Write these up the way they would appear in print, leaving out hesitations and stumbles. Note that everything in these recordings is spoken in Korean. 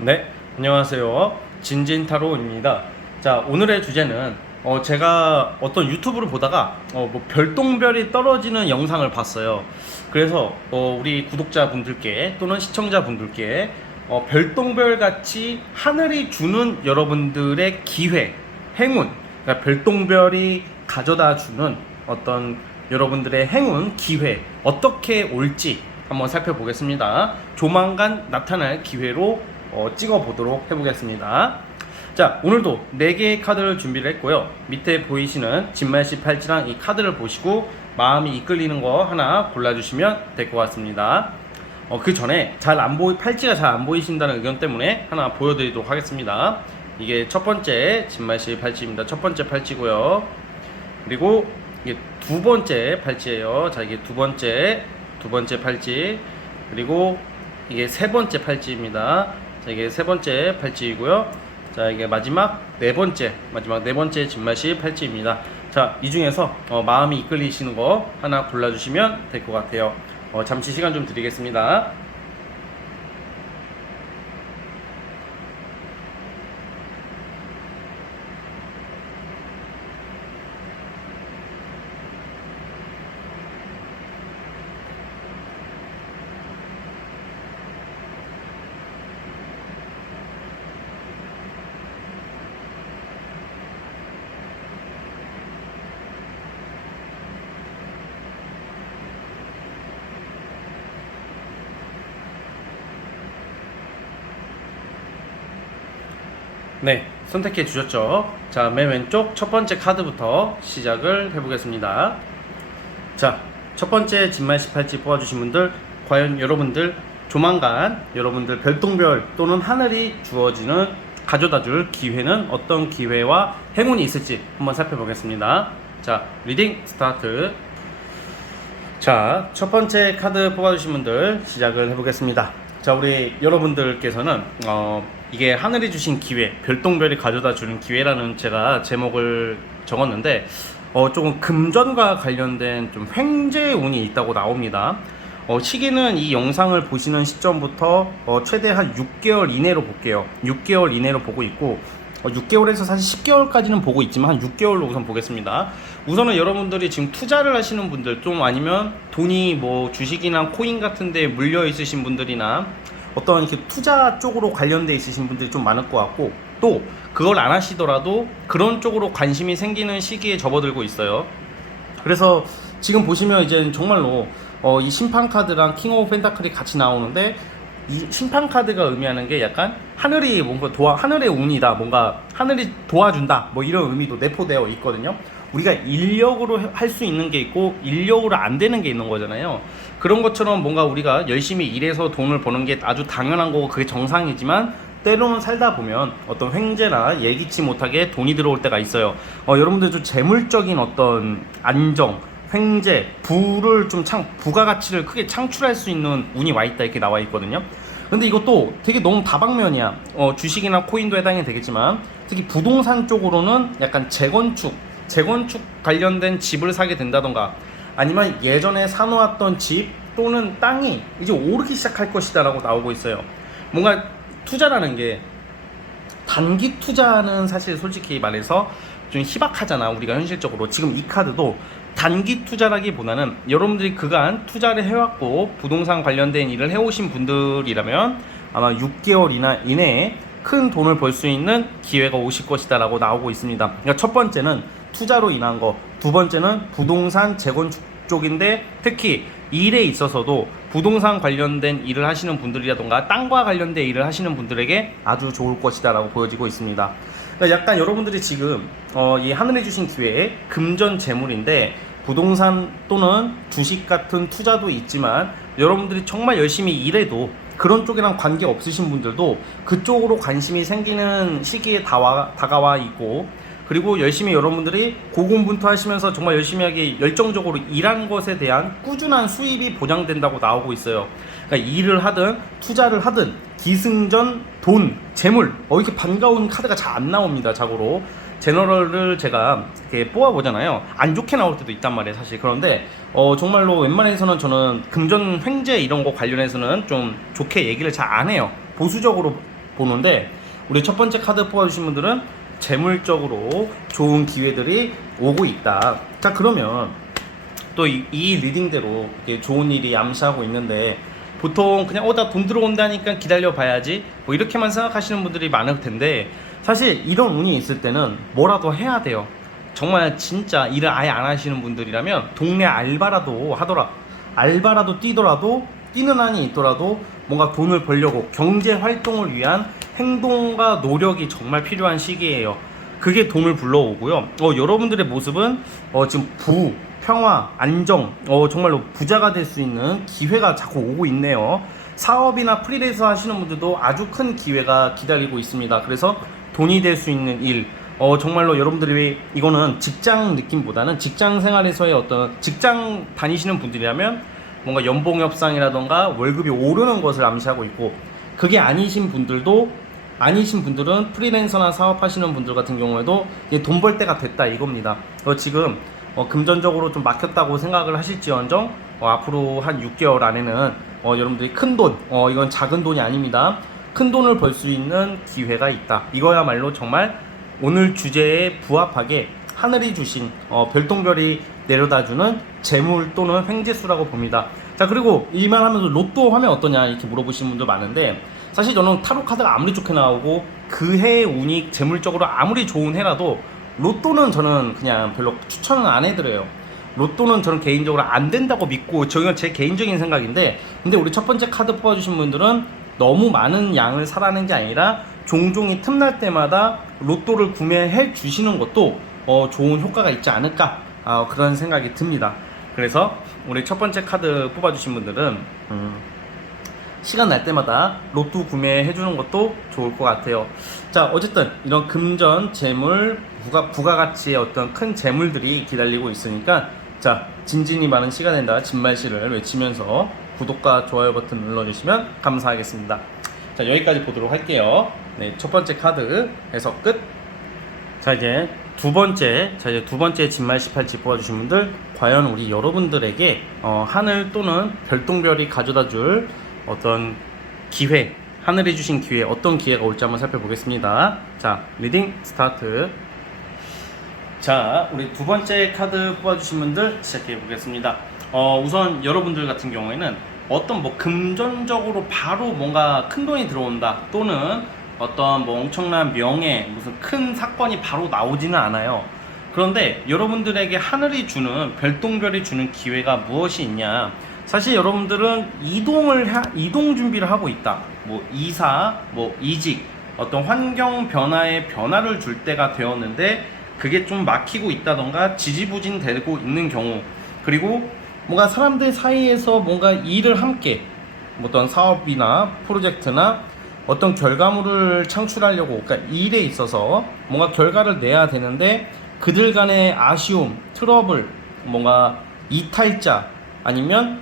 네, 안녕하세요. 진진타로입니다. 자, 오늘의 주제는 제가 어떤 유튜브를 보다가 뭐 별똥별이 떨어지는 영상을 봤어요. 그래서 우리 구독자분들께 또는 시청자분들께 별똥별 같이 하늘이 주는 여러분들의 기회, 행운, 그러니까 별똥별이 가져다 주는 어떤 여러분들의 행운, 기회 어떻게 올지 한번 살펴보겠습니다. 조만간 나타날 기회로 찍어 보도록 해보겠습니다. 자, 오늘도 4개의 카드를 준비를 했고요. 밑에 보이시는 진말씨 팔찌랑 이 카드를 보시고 마음이 이끌리는 거 하나 골라주시면 될 것 같습니다. 그 전에 팔찌가 잘 안 보이신다는 의견 때문에 하나 보여드리도록 하겠습니다. 이게 첫 번째 진말씨 팔찌입니다. 첫 번째 팔찌고요. 그리고 이게 두 번째 팔찌예요. 자, 이게 두 번째 팔찌. 그리고 이게 세 번째 팔찌입니다. 자, 이게 세 번째 팔찌이고요. 자, 이게 마지막 네 번째 진말씨 팔찌입니다. 자, 이 중에서 마음이 이끌리시는 거 하나 골라주시면 될 것 같아요. 잠시 시간 좀 드리겠습니다. 네, 선택해 주셨죠? 자, 맨 왼쪽 첫 번째 카드부터 시작을 해보겠습니다. 자, 첫 번째 진말씨 팔찌 뽑아주신 분들, 과연 여러분들 조만간 여러분들 별똥별 또는 하늘이 주어지는 가져다줄 기회는 어떤 기회와 행운이 있을지 한번 살펴보겠습니다. 자, 리딩 스타트. 자, 첫 번째 카드 뽑아주신 분들 시작을 해보겠습니다. 자, 우리 여러분들께서는 이게 하늘이 주신 기회, 별똥별이 가져다 주는 기회라는 제가 제목을 적었는데 조금 금전과 관련된 좀 횡재 운이 있다고 나옵니다. 시기는 이 영상을 보시는 시점부터 최대 한 6개월 이내로 볼게요. 6개월 이내로 보고 있고 6개월에서 사실 10개월까지는 보고 있지만 한 6개월로 우선 보겠습니다. 우선은 여러분들이 지금 투자를 하시는 분들, 좀 아니면 돈이 뭐 주식이나 코인 같은 데 물려 있으신 분들이나 어떤 이렇게 투자 쪽으로 관련돼 있으신 분들이 좀 많을 것 같고, 또 그걸 안 하시더라도 그런 쪽으로 관심이 생기는 시기에 접어들고 있어요. 그래서 지금 보시면 이제 정말로 이 심판 카드랑 킹 오브 펜타클이 같이 나오는데, 이 심판 카드가 의미하는 게 약간 하늘이 뭔가 하늘의 운이다, 뭔가 하늘이 도와준다, 뭐 이런 의미도 내포되어 있거든요. 우리가 인력으로 할 수 있는 게 있고 인력으로 안 되는 게 있는 거잖아요. 그런 것처럼 뭔가 우리가 열심히 일해서 돈을 버는 게 아주 당연한 거고 그게 정상이지만, 때로는 살다 보면 어떤 횡재나 예기치 못하게 돈이 들어올 때가 있어요. 여러분들 좀 재물적인 어떤 안정, 횡재, 부가가치를 크게 창출할 수 있는 운이 와 있다, 이렇게 나와 있거든요. 근데 이것도 되게 너무 다방면이야. 주식이나 코인도 해당이 되겠지만, 특히 부동산 쪽으로는 약간 재건축 관련된 집을 사게 된다던가, 아니면 예전에 사놓았던 집 또는 땅이 이제 오르기 시작할 것이다 라고 나오고 있어요. 뭔가 투자라는 게, 단기 투자는 사실 솔직히 말해서 좀 희박하잖아, 우리가 현실적으로. 지금 이 카드도 단기 투자라기보다는 여러분들이 그간 투자를 해왔고 부동산 관련된 일을 해오신 분들이라면 아마 6개월 이내에 큰 돈을 벌 수 있는 기회가 오실 것이다 라고 나오고 있습니다. 그러니까 첫 번째는 투자로 인한 거, 두 번째는 부동산 재건축 쪽인데, 특히 일에 있어서도 부동산 관련된 일을 하시는 분들이라던가 땅과 관련된 일을 하시는 분들에게 아주 좋을 것이다 라고 보여지고 있습니다. 그러니까 약간 여러분들이 지금 이 하늘이 주신 기회에 금전 재물인데, 부동산 또는 주식 같은 투자도 있지만 여러분들이 정말 열심히 일해도 그런 쪽이랑 관계 없으신 분들도 그쪽으로 관심이 생기는 시기에 다가와 있고, 그리고 열심히 여러분들이 고군분투하시면서 정말 열심히 하게 열정적으로 일한 것에 대한 꾸준한 수입이 보장된다고 나오고 있어요. 그러니까 일을 하든 투자를 하든 기승전, 돈, 재물, 이렇게 반가운 카드가 잘 안 나옵니다. 자고로 제너럴을 제가 이렇게 뽑아보잖아요. 안 좋게 나올 때도 있단 말이에요, 사실. 그런데 정말로 웬만해서는 저는 금전 횡재 이런 거 관련해서는 좀 좋게 얘기를 잘 안 해요. 보수적으로 보는데, 우리 첫 번째 카드 뽑아주신 분들은 재물적으로 좋은 기회들이 오고 있다. 자, 그러면 또 이 리딩대로 좋은 일이 암시하고 있는데, 보통 그냥 나 돈 들어온다니까 기다려 봐야지 뭐 이렇게만 생각하시는 분들이 많을 텐데, 사실 이런 운이 있을 때는 뭐라도 해야 돼요. 정말 진짜 일을 아예 안 하시는 분들이라면 동네 알바라도 뛰는 한이 있더라도 뭔가 돈을 벌려고 경제 활동을 위한 행동과 노력이 정말 필요한 시기예요. 그게 돈을 불러오고요. 여러분들의 모습은 지금 평화, 안정, 정말로 부자가 될 수 있는 기회가 자꾸 오고 있네요. 사업이나 프리랜서 하시는 분들도 아주 큰 기회가 기다리고 있습니다. 그래서 돈이 될 수 있는 일, 정말로 여러분들이 이거는 직장 느낌보다는 직장 생활에서의 어떤 직장 다니시는 분들이라면 뭔가 연봉 협상이라던가 월급이 오르는 것을 암시하고 있고, 그게 아니신 분들은 프리랜서나 사업하시는 분들 같은 경우에도 돈 벌 때가 됐다 이겁니다. 지금 금전적으로 좀 막혔다고 생각을 하실지언정 앞으로 한 6개월 안에는 여러분들이 큰 돈, 이건 작은 돈이 아닙니다. 큰 돈을 벌 수 있는 기회가 있다. 이거야말로 정말 오늘 주제에 부합하게 하늘이 주신 별똥별이 내려다주는 재물 또는 횡재수라고 봅니다. 자, 그리고 이만 하면서 로또 하면 어떠냐 이렇게 물어보시는 분들 많은데, 사실 저는 타로 카드가 아무리 좋게 나오고 그 해의 운이 재물적으로 아무리 좋은 해라도 로또는 저는 그냥 별로 추천은 안 해드려요. 로또는 저는 개인적으로 안 된다고 믿고, 저건 제 개인적인 생각인데, 근데 우리 첫 번째 카드 뽑아주신 분들은 너무 많은 양을 사라는 게 아니라 종종 틈날 때마다 로또를 구매해 주시는 것도 좋은 효과가 있지 않을까, 그런 생각이 듭니다. 그래서 우리 첫 번째 카드 뽑아주신 분들은 시간 날 때마다 로또 구매해 주는 것도 좋을 것 같아요. 자, 어쨌든 이런 금전, 재물, 부가가치의 어떤 큰 재물들이 기다리고 있으니까, 자, 진진이 많은 시가 된다 진말씨를 외치면서 구독과 좋아요 버튼 눌러주시면 감사하겠습니다. 자, 여기까지 보도록 할게요. 네, 첫 번째 카드 해석 끝. 자, 이제 두 번째 진말씨 팔찌 뽑아주신 분들, 과연 우리 여러분들에게 하늘 또는 별똥별이 가져다줄 어떤 기회, 하늘이 주신 기회, 어떤 기회가 올지 한번 살펴보겠습니다. 자, 리딩 스타트. 자, 우리 두 번째 카드 뽑아주신 분들 시작해 보겠습니다. 우선 여러분들 같은 경우에는 어떤 금전적으로 바로 뭔가 큰 돈이 들어온다, 또는 어떤 엄청난 명예, 무슨 큰 사건이 바로 나오지는 않아요. 그런데 여러분들에게 하늘이 주는, 별똥별이 주는 기회가 무엇이 있냐? 사실 여러분들은 이동 준비를 하고 있다. 이사, 이직, 어떤 환경 변화에 변화를 줄 때가 되었는데, 그게 좀 막히고 있다던가 지지부진 되고 있는 경우, 그리고 뭔가 사람들 사이에서 뭔가 일을 함께, 어떤 사업이나 프로젝트나 어떤 결과물을 창출하려고, 그러니까 일에 있어서 뭔가 결과를 내야 되는데 그들 간의 아쉬움, 트러블, 뭔가 이탈자, 아니면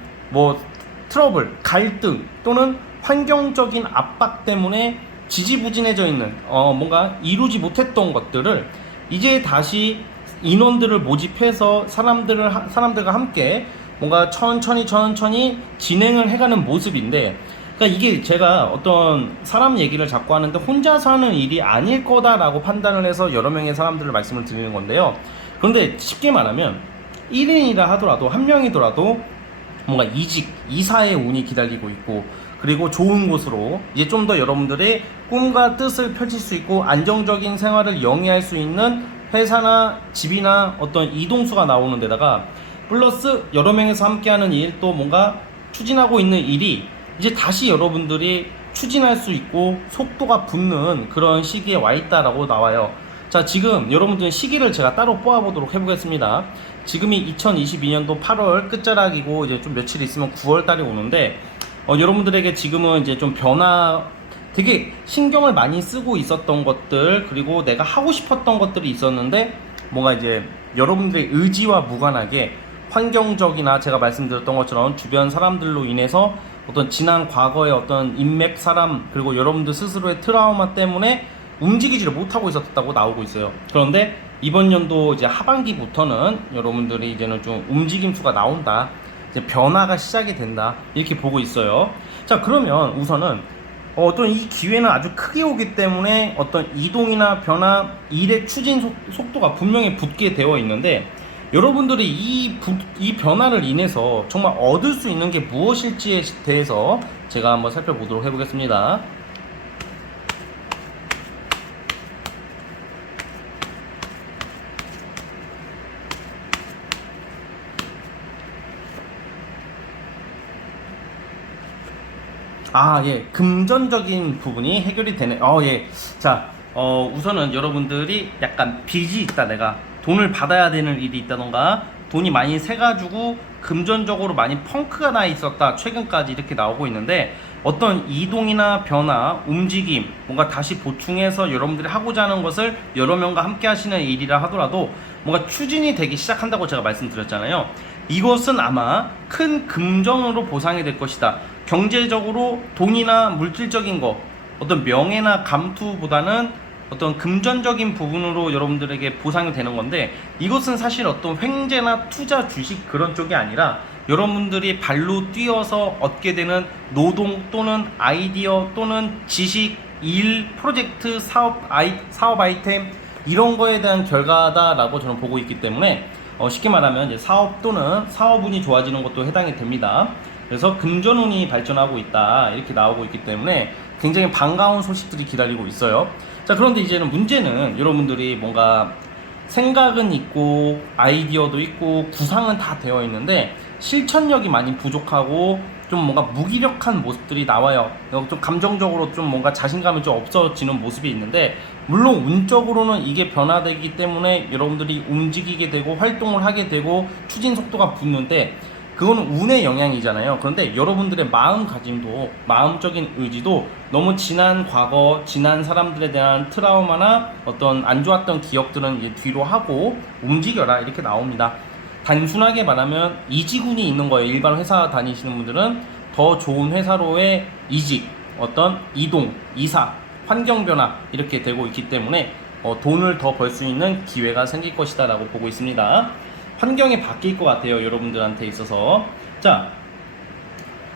트러블, 갈등, 또는 환경적인 압박 때문에 지지부진해져 있는 뭔가 이루지 못했던 것들을 이제 다시 인원들을 모집해서 사람들과 함께 뭔가 천천히 진행을 해가는 모습인데, 그러니까 이게 제가 어떤 사람 얘기를 자꾸 하는데 혼자서 하는 일이 아닐 거다라고 판단을 해서 여러 명의 사람들을 말씀을 드리는 건데요. 그런데 쉽게 말하면 1인이라 하더라도, 한 명이더라도 뭔가 이사의 운이 기다리고 있고, 그리고 좋은 곳으로 이제 좀 더 여러분들의 꿈과 뜻을 펼칠 수 있고 안정적인 생활을 영위할 수 있는 회사나 집이나 어떤 이동수가 나오는 데다가, 플러스 여러 명에서 함께하는 일, 또 뭔가 추진하고 있는 일이 이제 다시 여러분들이 추진할 수 있고 속도가 붙는 그런 시기에 와 있다라고 나와요. 자, 지금 여러분들 시기를 제가 따로 뽑아보도록 해보겠습니다. 지금이 2022년도 8월 끝자락이고 이제 좀 며칠 있으면 9월 달이 오는데, 여러분들에게 지금은 이제 좀 되게 신경을 많이 쓰고 있었던 것들, 그리고 내가 하고 싶었던 것들이 있었는데, 뭔가 이제 여러분들의 의지와 무관하게 환경적이나 제가 말씀드렸던 것처럼 주변 사람들로 인해서 어떤 지난 과거의 어떤 인맥, 사람, 그리고 여러분들 스스로의 트라우마 때문에 움직이지를 못하고 있었다고 나오고 있어요. 그런데 이번 연도 이제 하반기부터는 여러분들이 이제는 좀 움직임수가 나온다, 이제 변화가 시작이 된다, 이렇게 보고 있어요. 자, 그러면 우선은 어떤 이 기회는 아주 크게 오기 때문에 어떤 이동이나 변화, 일의 추진 속도가 분명히 붙게 되어 있는데, 여러분들이 이 변화를 인해서 정말 얻을 수 있는 게 무엇일지에 대해서 제가 한번 살펴보도록 해보겠습니다. 예. 금전적인 부분이 해결이 되네. 예. 자, 우선은 여러분들이 약간 빚이 있다, 내가 돈을 받아야 되는 일이 있다던가, 돈이 많이 새가지고 금전적으로 많이 펑크가 나 있었다, 최근까지 이렇게 나오고 있는데, 어떤 이동이나 변화, 움직임, 뭔가 다시 보충해서 여러분들이 하고자 하는 것을 여러 명과 함께 하시는 일이라 하더라도 뭔가 추진이 되기 시작한다고 제가 말씀드렸잖아요. 이것은 아마 큰 금전으로 보상이 될 것이다. 경제적으로 돈이나 물질적인 거, 어떤 명예나 감투보다는 어떤 금전적인 부분으로 여러분들에게 보상이 되는 건데, 이것은 사실 어떤 횡재나 투자, 주식 그런 쪽이 아니라 여러분들이 발로 뛰어서 얻게 되는 노동 또는 아이디어 또는 지식, 일, 프로젝트, 사업 아이템, 이런 거에 대한 결과다라고 저는 보고 있기 때문에, 쉽게 말하면 이제 사업 또는 사업운이 좋아지는 것도 해당이 됩니다. 그래서 금전운이 발전하고 있다, 이렇게 나오고 있기 때문에 굉장히 반가운 소식들이 기다리고 있어요. 자, 그런데 이제는 문제는 여러분들이 뭔가 생각은 있고 아이디어도 있고 구상은 다 되어 있는데 실천력이 많이 부족하고 좀 뭔가 무기력한 모습들이 나와요. 좀 감정적으로 좀 뭔가 자신감이 좀 없어지는 모습이 있는데, 물론 운적으로는 이게 변화되기 때문에 여러분들이 움직이게 되고 활동을 하게 되고 추진 속도가 붙는데, 그건 운의 영향이잖아요. 그런데 여러분들의 마음가짐도, 마음적인 의지도 너무 지난 과거, 지난 사람들에 대한 트라우마나 어떤 안 좋았던 기억들은 이제 뒤로 하고 움직여라, 이렇게 나옵니다. 단순하게 말하면 이직운이 있는 거예요. 일반 회사 다니시는 분들은 더 좋은 회사로의 이직, 어떤 이동, 이사, 환경 변화 이렇게 되고 있기 때문에 돈을 더 벌 수 있는 기회가 생길 것이다 라고 보고 있습니다. 환경이 바뀔 것 같아요, 여러분들한테 있어서. 자,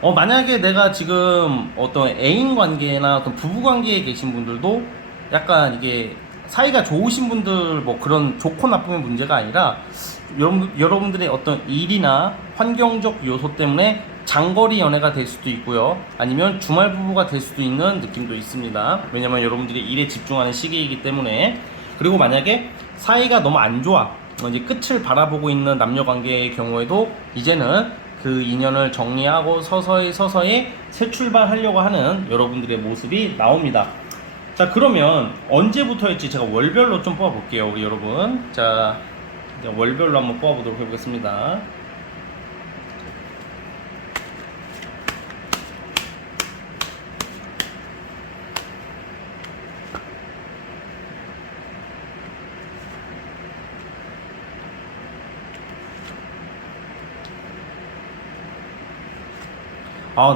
만약에 내가 지금 어떤 애인 관계나 어떤 부부 관계에 계신 분들도 약간 이게 사이가 좋으신 분들, 뭐 그런 좋고 나쁨의 문제가 아니라 여러분들의 어떤 일이나 환경적 요소 때문에 장거리 연애가 될 수도 있고요, 아니면 주말 부부가 될 수도 있는 느낌도 있습니다. 왜냐면 여러분들이 일에 집중하는 시기이기 때문에. 그리고 만약에 사이가 너무 안 좋아, 이제 끝을 바라보고 있는 남녀 관계의 경우에도 이제는 그 인연을 정리하고 서서히 새 출발하려고 하는 여러분들의 모습이 나옵니다. 자, 그러면 언제부터일지 제가 월별로 좀 뽑아 볼게요, 우리 여러분. 자, 월별로 한번 뽑아 보도록 해보겠습니다.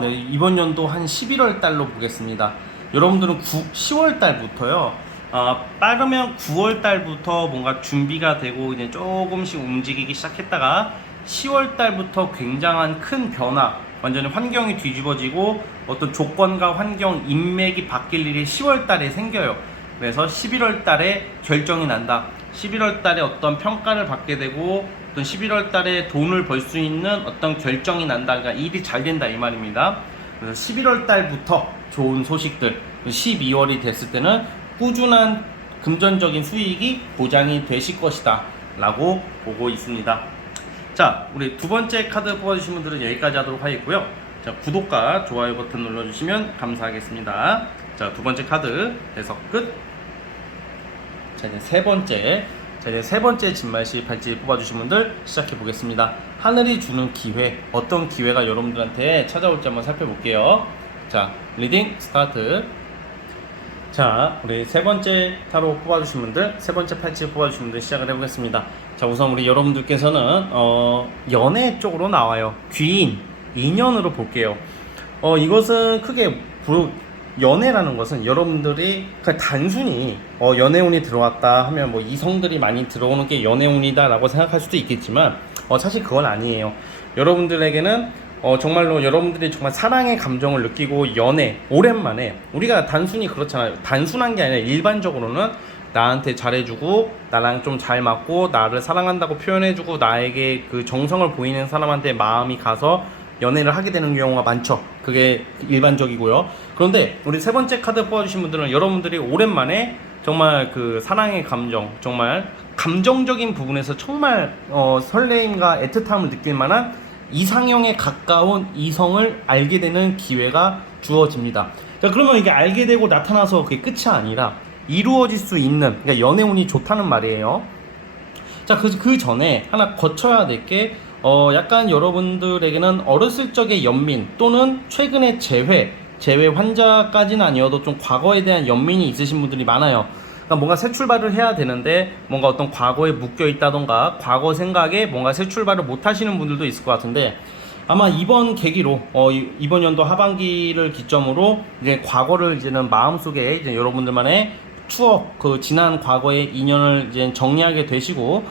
네. 이번 연도 한 11월 달로 보겠습니다. 여러분들은 10월 달부터요, 빠르면 9월 달부터 뭔가 준비가 되고 이제 조금씩 움직이기 시작했다가 10월 달부터 굉장한 큰 변화, 완전히 환경이 뒤집어지고 어떤 조건과 환경, 인맥이 바뀔 일이 10월 달에 생겨요. 그래서 11월 달에 결정이 난다. 11월 달에 어떤 평가를 받게 되고 어떤 11월 달에 돈을 벌 수 있는 어떤 결정이 난다. 그러니까 일이 잘 된다, 이 말입니다. 그래서 11월 달부터 좋은 소식들, 12월이 됐을 때는 꾸준한 금전적인 수익이 보장이 되실 것이다 라고 보고 있습니다. 자, 우리 두 번째 카드 뽑아주신 분들은 여기까지 하도록 하겠고요. 자, 구독과 좋아요 버튼 눌러주시면 감사하겠습니다. 자, 두 번째 카드 해석 끝. 자, 이제 세 번째 진말시 팔찌 뽑아주신 분들 시작해 보겠습니다. 하늘이 주는 기회, 어떤 기회가 여러분들한테 찾아올지 한번 살펴볼게요. 자, 리딩 스타트. 자, 우리 세 번째 타로 뽑아주신 분들, 세 번째 팔찌 뽑아주신 분들 시작을 해보겠습니다. 자, 우선 우리 여러분들께서는 연애 쪽으로 나와요. 귀인, 인연으로 볼게요. 이것은 크게 연애라는 것은 여러분들이 그냥 단순히 연애운이 들어왔다 하면 뭐 이성들이 많이 들어오는 게 연애운이다 라고 생각할 수도 있겠지만 사실 그건 아니에요. 여러분들에게는 정말로 여러분들이 정말 사랑의 감정을 느끼고 연애 오랜만에 우리가 단순히 그렇잖아요. 단순한 게 아니라 일반적으로는 나한테 잘해주고 나랑 좀 잘 맞고 나를 사랑한다고 표현해주고 나에게 그 정성을 보이는 사람한테 마음이 가서 연애를 하게 되는 경우가 많죠. 그게 일반적이고요. 그런데 우리 세 번째 카드 뽑아주신 분들은 여러분들이 오랜만에 정말 그 사랑의 감정, 정말 감정적인 부분에서 정말 설레임과 애틋함을 느낄 만한 이상형에 가까운 이성을 알게 되는 기회가 주어집니다. 자, 그러면 이게 알게 되고 나타나서 그게 끝이 아니라 이루어질 수 있는, 그러니까 연애운이 좋다는 말이에요. 자, 그 전에 하나 거쳐야 될 게 약간 여러분들에게는 어렸을 적의 연민 또는 최근의 재회 환자까지는 아니어도 좀 과거에 대한 연민이 있으신 분들이 많아요. 그러니까 뭔가 새 출발을 해야 되는데 뭔가 어떤 과거에 묶여 있다던가 과거 생각에 뭔가 새 출발을 못 하시는 분들도 있을 것 같은데, 아마 이번 계기로 이번 연도 하반기를 기점으로 이제 과거를 이제는 마음속에 이제 여러분들만의 추억, 그 지난 과거의 인연을 이제 정리하게 되시고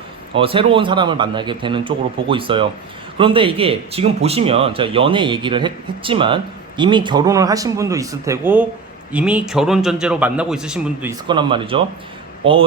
새로운 사람을 만나게 되는 쪽으로 보고 있어요. 그런데 이게 지금 보시면 제가 연애 얘기를 했지만 이미 결혼을 하신 분도 있을 테고 이미 결혼 전제로 만나고 있으신 분도 있을 거란 말이죠.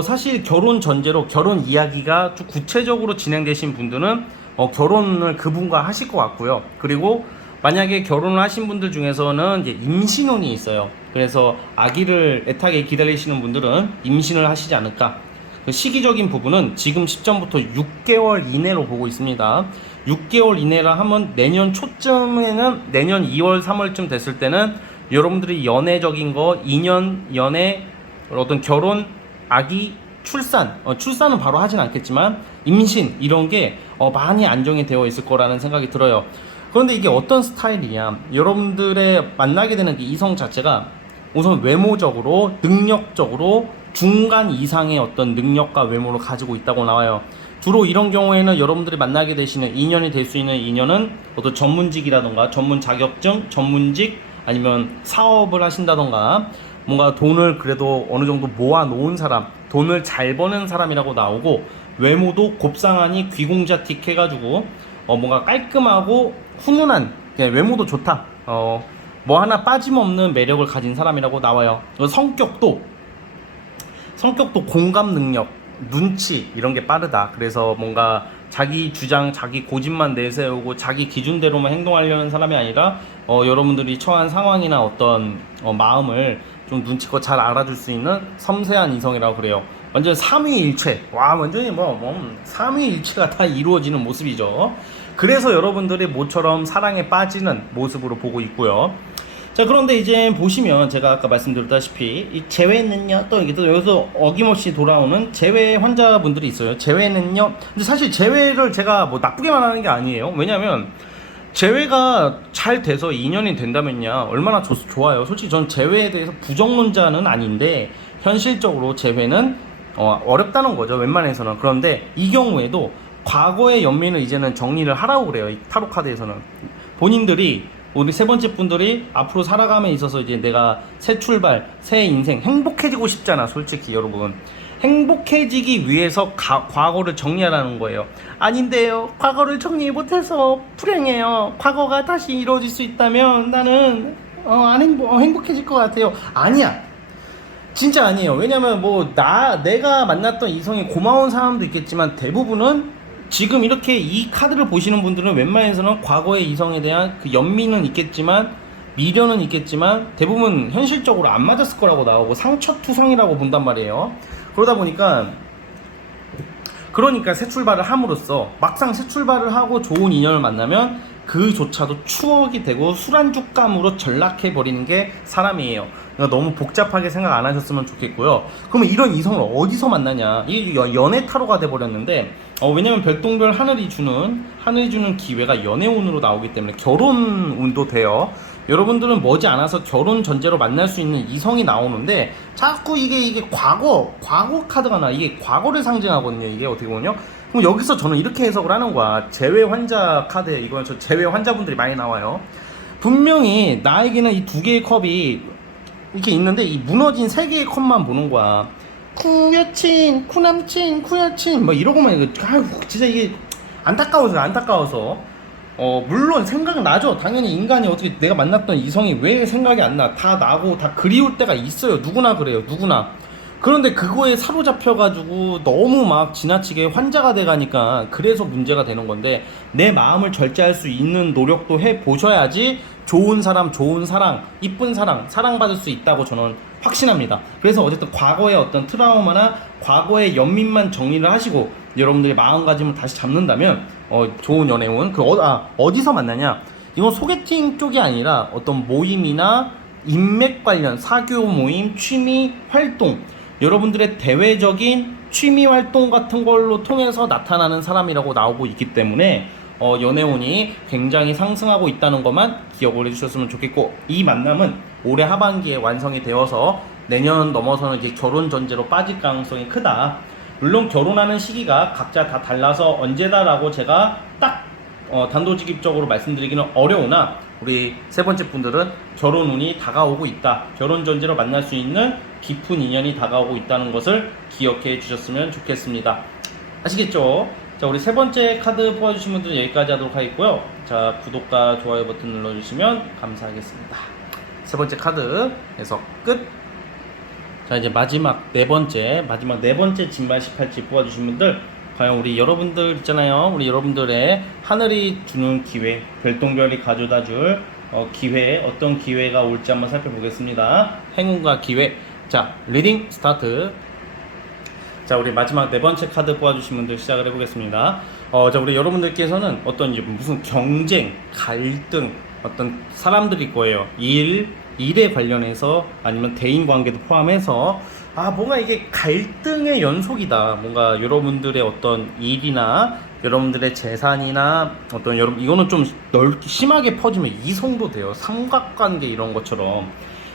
사실 결혼 전제로 결혼 이야기가 좀 구체적으로 진행되신 분들은 결혼을 그분과 하실 것 같고요. 그리고 만약에 결혼을 하신 분들 중에서는 이제 임신운이 있어요. 그래서 아기를 애타게 기다리시는 분들은 임신을 하시지 않을까. 그 시기적인 부분은 지금 시점부터 6개월 이내로 보고 있습니다. 6개월 이내라 하면 내년 초쯤에는 내년 2월 3월쯤 됐을 때는 여러분들이 연애적인 거, 인연, 연애, 어떤 결혼, 아기, 출산은 바로 하진 않겠지만 임신 이런 게 많이 안정이 되어 있을 거라는 생각이 들어요. 그런데 이게 어떤 스타일이냐, 여러분들의 만나게 되는 이성 자체가 우선 외모적으로, 능력적으로 중간 이상의 어떤 능력과 외모를 가지고 있다고 나와요. 주로 이런 경우에는 여러분들이 만나게 되시는 인연이 될 수 있는 인연은 어떤 전문직이라던가 전문 자격증, 전문직, 아니면 사업을 하신다던가 뭔가 돈을 그래도 어느 정도 모아 놓은 사람, 돈을 잘 버는 사람이라고 나오고, 외모도 곱상하니 귀공자틱 해가지고 뭔가 깔끔하고 훈훈한, 그냥 외모도 좋다, 뭐 하나 빠짐없는 매력을 가진 사람이라고 나와요. 성격도 공감 능력, 눈치 이런 게 빠르다. 그래서 뭔가 자기 주장, 자기 고집만 내세우고 자기 기준대로만 행동하려는 사람이 아니라 여러분들이 처한 상황이나 어떤 마음을 좀 눈치껏 잘 알아줄 수 있는 섬세한 이성이라고 그래요. 완전 삼위일체, 완전히 삼위일체가 다 이루어지는 모습이죠. 그래서 여러분들이 모처럼 사랑에 빠지는 모습으로 보고 있고요. 자, 그런데 이제 보시면 제가 아까 말씀드렸다시피 이 재회는요, 또 이게 또 여기서 어김없이 돌아오는 재회 환자분들이 있어요. 재회는요, 근데 사실 재회를 제가 뭐 나쁘게 말하는 게 아니에요. 왜냐면 재회가 잘 돼서 2년이 된다면요 얼마나 좋아요. 솔직히 전 재회에 대해서 부정론자는 아닌데 현실적으로 재회는 어렵다는 거죠, 웬만해서는. 그런데 이 경우에도 과거의 연민을 이제는 정리를 하라고 그래요, 이 타로 카드에서는. 본인들이, 우리 세 번째 분들이 앞으로 살아감에 있어서 이제 내가 새 출발, 새 인생, 행복해지고 싶잖아, 솔직히 여러분. 행복해지기 위해서 과거를 정리하라는 거예요. 아닌데요, 과거를 정리 못해서 불행해요. 과거가 다시 이루어질 수 있다면 나는 행복해질 것 같아요. 아니야, 진짜 아니에요. 왜냐면 내가 만났던 이성이 고마운 사람도 있겠지만 대부분은 지금 이렇게 이 카드를 보시는 분들은 웬만해서는 과거의 이성에 대한 그 연민은 있겠지만 미련은 있겠지만 대부분 현실적으로 안 맞았을 거라고 나오고 상처투성이라고 본단 말이에요. 그러니까 새 출발을 함으로써 막상 새 출발을 하고 좋은 인연을 만나면 그조차도 추억이 되고 술안주감으로 전락해 버리는 게 사람이에요. 그러니까 너무 복잡하게 생각 안 하셨으면 좋겠고요. 그러면 이런 이성을 어디서 만나냐? 이게 연애 타로가 돼 버렸는데, 왜냐면 별똥별 하늘이 주는 기회가 연애운으로 나오기 때문에 결혼운도 돼요. 여러분들은 머지않아서 결혼 전제로 만날 수 있는 이성이 나오는데 자꾸 이게 과거 카드가 나. 이게 과거를 상징하거든요. 이게 어떻게 보면요. 그럼 여기서 저는 이렇게 해석을 하는 거야. 재회 환자 카드, 이건 저 재회 환자분들이 많이 나와요. 분명히 나에게는 이 두 개의 컵이 이렇게 있는데 이 무너진 세 개의 컵만 보는 거야. 쿠여친, 쿠남친, 쿠여친 뭐 이러고만, 이거 진짜 이게 안타까워서 물론 생각나죠. 당연히 인간이 어떻게 내가 만났던 이성이 왜 생각이 안 나? 다 나고 다 그리울 때가 있어요. 누구나 그래요. 누구나. 그런데 그거에 사로잡혀가지고 너무 막 지나치게 환자가 돼가니까 그래서 문제가 되는 건데, 내 마음을 절제할 수 있는 노력도 해 보셔야지 좋은 사람, 좋은 사랑, 이쁜 사랑, 사랑받을 수 있다고 저는 확신합니다. 그래서 어쨌든 과거의 어떤 트라우마나 과거의 연민만 정리를 하시고 여러분들의 마음가짐을 다시 잡는다면 좋은 연애운 어디서 만나냐? 이건 소개팅 쪽이 아니라 어떤 모임이나 인맥 관련 사교 모임, 취미 활동, 여러분들의 대외적인 취미 활동 같은 걸로 통해서 나타나는 사람이라고 나오고 있기 때문에 연애운이 굉장히 상승하고 있다는 것만 기억을 해주셨으면 좋겠고, 이 만남은 올해 하반기에 완성이 되어서 내년 넘어서는 이제 결혼 전제로 빠질 가능성이 크다. 물론 결혼하는 시기가 각자 다 달라서 언제다라고 제가 딱 단도직입적으로 말씀드리기는 어려우나, 우리 세 번째 분들은 결혼운이 다가오고 있다, 결혼 전제로 만날 수 있는 깊은 인연이 다가오고 있다는 것을 기억해 주셨으면 좋겠습니다. 아시겠죠? 자, 우리 세 번째 카드 뽑아주신 분들은 여기까지 하도록 하겠고요. 자, 구독과 좋아요 버튼 눌러주시면 감사하겠습니다. 세 번째 카드 해석 끝. 자, 이제 마지막 네 번째 진말 18지 뽑아주신 분들, 과연 우리 여러분들 있잖아요. 우리 여러분들의 하늘이 주는 기회, 별똥별이 가져다 줄 기회, 어떤 기회가 올지 한번 살펴보겠습니다. 행운과 기회. 자, 리딩 스타트. 자, 우리 마지막 네 번째 카드 뽑아주신 분들 시작을 해보겠습니다. 자, 우리 여러분들께서는 어떤 이제 무슨 경쟁, 갈등, 어떤 사람들일 거예요. 일에 관련해서, 아니면 대인 관계도 포함해서 뭔가 이게 갈등의 연속이다. 뭔가 여러분들의 어떤 일이나 여러분들의 재산이나 어떤 이거는 좀 심하게 퍼지면 이성도 돼요. 삼각관계 이런 것처럼.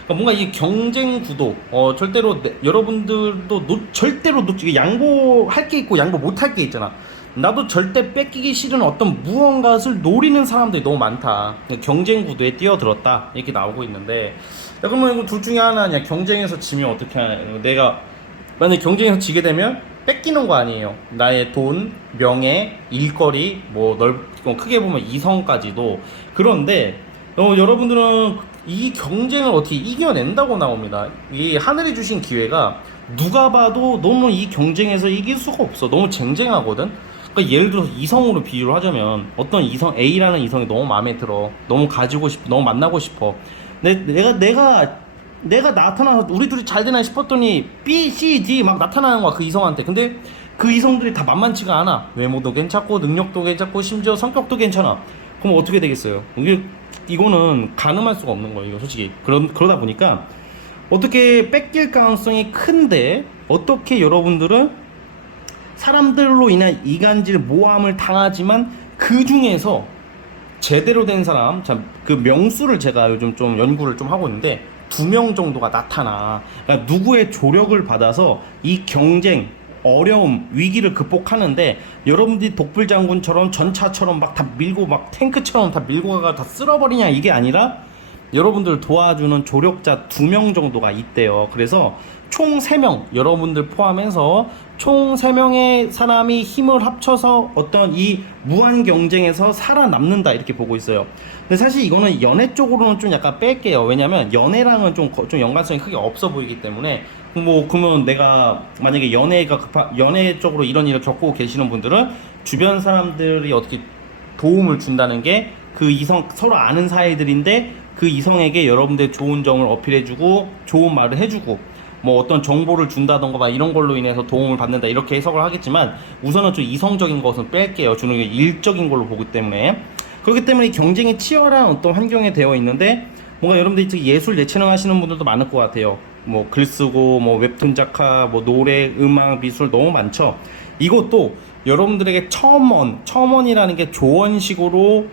그러니까 뭔가 이 경쟁 구도, 절대로 여러분들도 절대로 양보할 게 있고 양보 못할 게 있잖아. 나도 절대 뺏기기 싫은 어떤 무언가를 노리는 사람들이 너무 많다. 경쟁 구도에 뛰어들었다, 이렇게 나오고 있는데, 그러면 이거 둘 중에 하나냐? 경쟁에서 지면 어떻게 하냐? 내가 만약 경쟁에서 지게 되면 뺏기는 거 아니에요. 나의 돈, 명예, 일거리, 크게 보면 이성까지도. 그런데 여러분들은 이 경쟁을 어떻게 이겨낸다고 나옵니다. 이 하늘이 주신 기회가 누가 봐도 너무 이 경쟁에서 이길 수가 없어. 너무 쟁쟁하거든. 그러니까 예를 들어서 이성으로 비유를 하자면, 어떤 이성, A라는 이성이 너무 마음에 들어, 너무 가지고 싶어, 너무 만나고 싶어. 내가 나타나서 우리 둘이 잘 되나 싶었더니 B, C, D 막 나타나는 거야, 그 이성한테. 근데 그 이성들이 다 만만치가 않아. 외모도 괜찮고 능력도 괜찮고 심지어 성격도 괜찮아. 그럼 어떻게 되겠어요? 이거는 가늠할 수가 없는 거예요, 이거 솔직히. 그러다 보니까 어떻게 뺏길 가능성이 큰데, 어떻게 여러분들은 사람들로 인한 이간질 모함을 당하지만 그 중에서 제대로 된 사람, 참 그 명수를 제가 요즘 좀 연구를 좀 하고 있는데 2명 정도가 나타나. 그러니까 누구의 조력을 받아서 이 경쟁, 어려움, 위기를 극복하는데, 여러분들이 독불장군처럼 전차처럼 막 다 밀고, 막 탱크처럼 다 밀고 가가 다 쓸어버리냐, 이게 아니라 여러분들 도와주는 조력자 2명 정도가 있대요. 그래서 총 3명, 여러분들 포함해서 총 3명의 사람이 힘을 합쳐서 어떤 이 무한 경쟁에서 살아남는다, 이렇게 보고 있어요. 근데 사실 이거는 연애 쪽으로는 좀 약간 뺄게요. 왜냐면 연애랑은 좀 연관성이 크게 없어 보이기 때문에. 그러면 내가 만약에 연애 쪽으로 이런 일을 겪고 계시는 분들은 주변 사람들이 어떻게 도움을 준다는 게, 그 이성 서로 아는 사이들인데 그 이성에게 여러분들의 좋은 점을 어필해주고 좋은 말을 해주고 어떤 정보를 준다던가 막 이런 걸로 인해서 도움을 받는다, 이렇게 해석을 하겠지만, 우선은 좀 이성적인 것은 뺄게요. 주는 게 일적인 걸로 보기 때문에. 그렇기 때문에 경쟁이 치열한 어떤 환경에 되어 있는데, 뭔가 여러분들이 예술, 예체능 하시는 분들도 많을 것 같아요. 글 쓰고, 웹툰 작가, 노래, 음악, 미술 너무 많죠. 이것도 여러분들에게 첨언이라는 게 조언식으로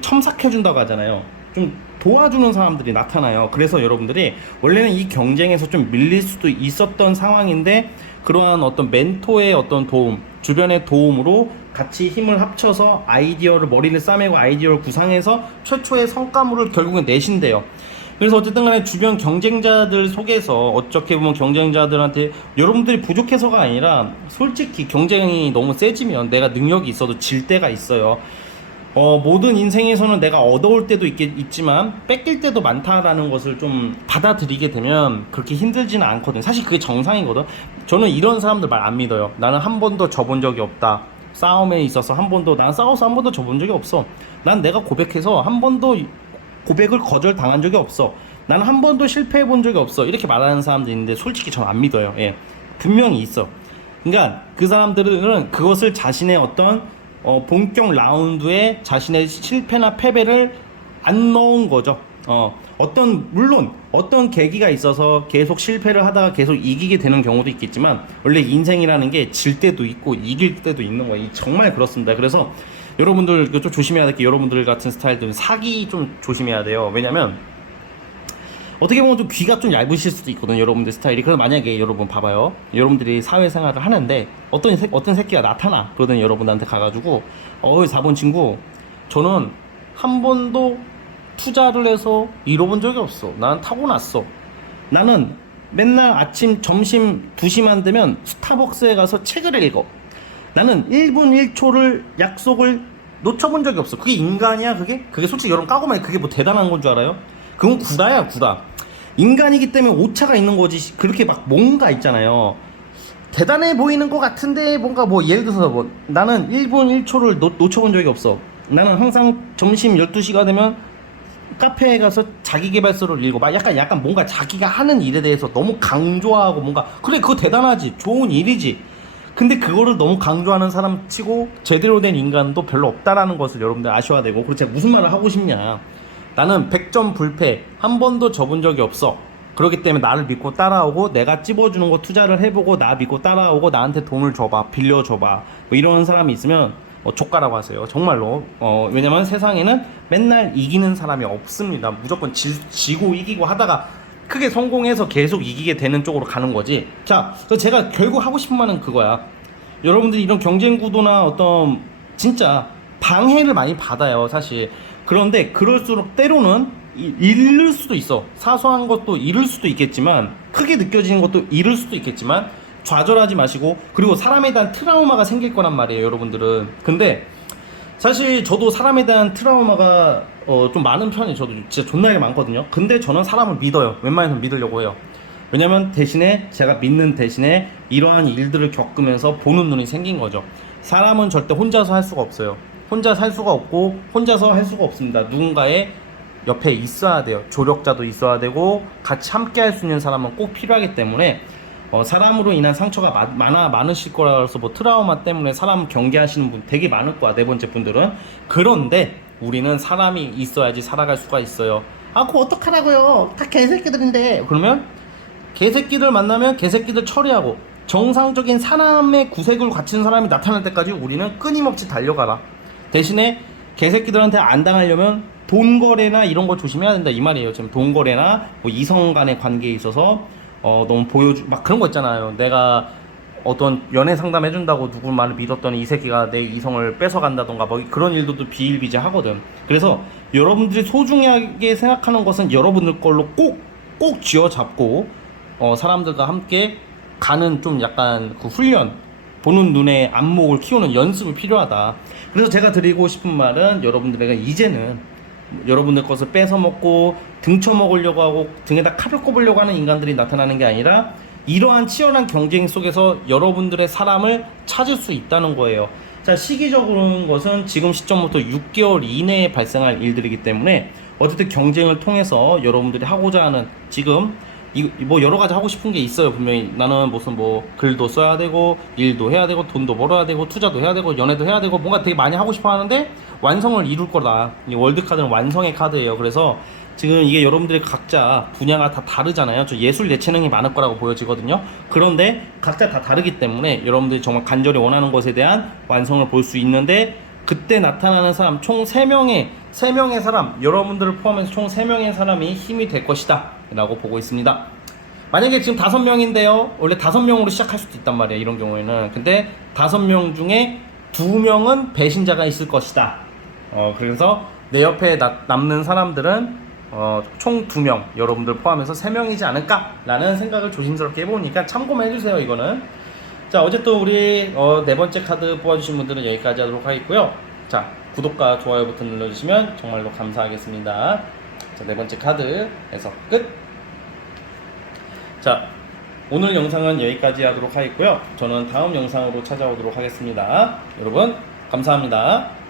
첨삭해준다고 하잖아요. 좀 도와주는 사람들이 나타나요. 그래서 여러분들이 원래는 이 경쟁에서 좀 밀릴 수도 있었던 상황인데, 그러한 어떤 멘토의 어떤 도움, 주변의 도움으로 같이 힘을 합쳐서 머리를 싸매고 아이디어를 구상해서 최초의 성과물을 결국엔 내신대요. 그래서 어쨌든 간에 주변 경쟁자들 속에서 어떻게 보면 경쟁자들한테 여러분들이 부족해서가 아니라, 솔직히 경쟁이 너무 세지면 내가 능력이 있어도 질 때가 있어요. 모든 인생에서는 내가 얻어올 때도 있지만 뺏길 때도 많다라는 것을 좀 받아들이게 되면 그렇게 힘들지는 않거든. 사실 그게 정상이거든. 저는 이런 사람들 말 안 믿어요. 나는 한 번도 져본 적이 없다. 싸움에 있어서 한 번도, 난 싸워서 한 번도 져본 적이 없어. 난 내가 고백해서 한 번도 고백을 거절당한 적이 없어. 나는 한 번도 실패해 본 적이 없어. 이렇게 말하는 사람들이 있는데 솔직히 저는 안 믿어요. 예. 분명히 있어. 그러니까 그 사람들은 그것을 자신의 어떤 본격 라운드에 자신의 실패나 패배를 안 넣은 거죠. 물론 어떤 계기가 있어서 계속 실패를 하다가 계속 이기게 되는 경우도 있겠지만 원래 인생이라는 게 질 때도 있고 이길 때도 있는 거예요. 정말 그렇습니다. 그래서 여러분들 좀 조심해야 될 게, 여러분들 같은 스타일들은 사기 좀 조심해야 돼요. 왜냐면 어떻게 보면 좀 귀가 좀 얇으실 수도 있거든요, 여러분들 스타일이. 그럼 만약에 여러분 봐봐요, 여러분들이 사회생활을 하는데 어떤 새끼가 나타나. 그러더니 여러분한테 가가지고 4번 친구, 저는 한 번도 투자를 해서 잃어본 적이 없어. 난 타고났어. 나는 맨날 아침 점심 2시만 되면 스타벅스에 가서 책을 읽어. 나는 1분 1초를 약속을 놓쳐본 적이 없어. 그게 인간이야? 그게 솔직히 여러분 까고 말해, 그게 뭐 대단한 건 줄 알아요? 그건 구라야, 구라. 인간이기 때문에 오차가 있는 거지. 그렇게 막 뭔가 있잖아요, 대단해 보이는 것 같은데 뭔가 뭐 예를 들어서 뭐 나는 1분 1초를 놓쳐본 적이 없어. 나는 항상 점심 12시가 되면 카페에 가서 자기계발서를 읽고 막 약간 뭔가 자기가 하는 일에 대해서 너무 강조하고 뭔가, 그래 그거 대단하지, 좋은 일이지. 근데 그거를 너무 강조하는 사람 치고 제대로 된 인간도 별로 없다라는 것을 여러분들 아셔야 되고. 그리고 제가 무슨 말을 하고 싶냐, 나는 100점 불패, 한 번도 져본 적이 없어. 그렇기 때문에 나를 믿고 따라오고, 내가 찝어주는 거 투자를 해보고 나 믿고 따라오고 나한테 돈을 줘봐, 빌려줘봐, 뭐 이런 사람이 있으면 족가라고 하세요, 정말로. 왜냐면 세상에는 맨날 이기는 사람이 없습니다. 무조건 지고 이기고 하다가 크게 성공해서 계속 이기게 되는 쪽으로 가는 거지. 자, 그래서 제가 결국 하고 싶은 말은 그거야. 여러분들이 이런 경쟁 구도나 어떤 진짜 방해를 많이 받아요, 사실. 그런데 그럴수록 때로는 잃을 수도 있어. 사소한 것도 잃을 수도 있겠지만, 크게 느껴지는 것도 잃을 수도 있겠지만 좌절하지 마시고. 그리고 사람에 대한 트라우마가 생길 거란 말이에요, 여러분들은. 근데 사실 저도 사람에 대한 트라우마가 좀 많은 편이에요. 저도 진짜 존나게 많거든요. 근데 저는 사람을 믿어요. 웬만해서 믿으려고 해요. 왜냐면 대신에 제가 믿는 대신에 이러한 일들을 겪으면서 보는 눈이 생긴 거죠. 사람은 절대 혼자서 할 수가 없어요. 혼자 살 수가 없고 혼자서 할 수가 없습니다. 누군가의 옆에 있어야 돼요. 조력자도 있어야 되고 같이 함께 할 수 있는 사람은 꼭 필요하기 때문에 사람으로 인한 상처가 많으실 거라서 뭐 트라우마 때문에 사람 경계하시는 분 되게 많을 거야, 네 번째 분들은. 그런데 우리는 사람이 있어야지 살아갈 수가 있어요. 아, 그거 어떡하라고요? 다 개새끼들인데. 그러면 개새끼들 만나면 개새끼들 처리하고 정상적인 사람의 구색을 갖춘 사람이 나타날 때까지 우리는 끊임없이 달려가라. 대신에 개새끼들한테 안 당하려면 돈 거래나 이런 거 조심해야 된다, 이 말이에요. 지금 돈 거래나 뭐 이성 간의 관계에 있어서 너무 막 그런 거 있잖아요. 내가 어떤 연애 상담 해준다고 누구 말을 믿었더니 이 새끼가 내 이성을 뺏어간다던가 뭐 그런 일도 비일비재하거든. 그래서 여러분들이 소중하게 생각하는 것은 여러분들 걸로 꼭 쥐어잡고 사람들과 함께 가는 좀 약간 그 훈련, 보는 눈의 안목을 키우는 연습이 필요하다. 그래서 제가 드리고 싶은 말은, 여러분들에게 이제는 여러분들 것을 뺏어 먹고 등쳐 먹으려고 하고 등에다 칼을 꼽으려고 하는 인간들이 나타나는 게 아니라, 이러한 치열한 경쟁 속에서 여러분들의 사람을 찾을 수 있다는 거예요. 자, 시기적으로는 것은 지금 시점부터 6개월 이내에 발생할 일들이기 때문에 어쨌든 경쟁을 통해서 여러분들이 하고자 하는, 지금 뭐 여러 가지 하고 싶은 게 있어요, 분명히. 나는 무슨 뭐 글도 써야 되고 일도 해야 되고 돈도 벌어야 되고 투자도 해야 되고 연애도 해야 되고 뭔가 되게 많이 하고 싶어 하는데 완성을 이룰 거다. 이 월드카드는 완성의 카드예요. 그래서 지금 이게 여러분들의 각자 분야가 다 다르잖아요. 저 예술 예체능이 많을 거라고 보여지거든요. 그런데 각자 다 다르기 때문에 여러분들이 정말 간절히 원하는 것에 대한 완성을 볼 수 있는데, 그때 나타나는 사람 총 3명의 사람, 여러분들을 포함해서 총 3명의 사람이 힘이 될 것이다 라고 보고 있습니다. 만약에 지금 5명인데요, 원래 5명으로 시작할 수도 있단 말이야, 이런 경우에는. 근데 5명 중에 2명은 배신자가 있을 것이다. 그래서 내 옆에 남는 사람들은 총 2명, 여러분들 포함해서 3명이지 않을까 라는 생각을 조심스럽게 해보니까 참고만 해주세요, 이거는. 자, 어쨌든 우리 네 번째 카드 뽑아주신 분들은 여기까지 하도록 하겠고요. 자, 구독과 좋아요 버튼 눌러주시면 정말로 감사하겠습니다. 자, 네 번째 카드에서 끝. 자, 오늘 영상은 여기까지 하도록 하겠고요. 저는 다음 영상으로 찾아오도록 하겠습니다. 여러분 감사합니다.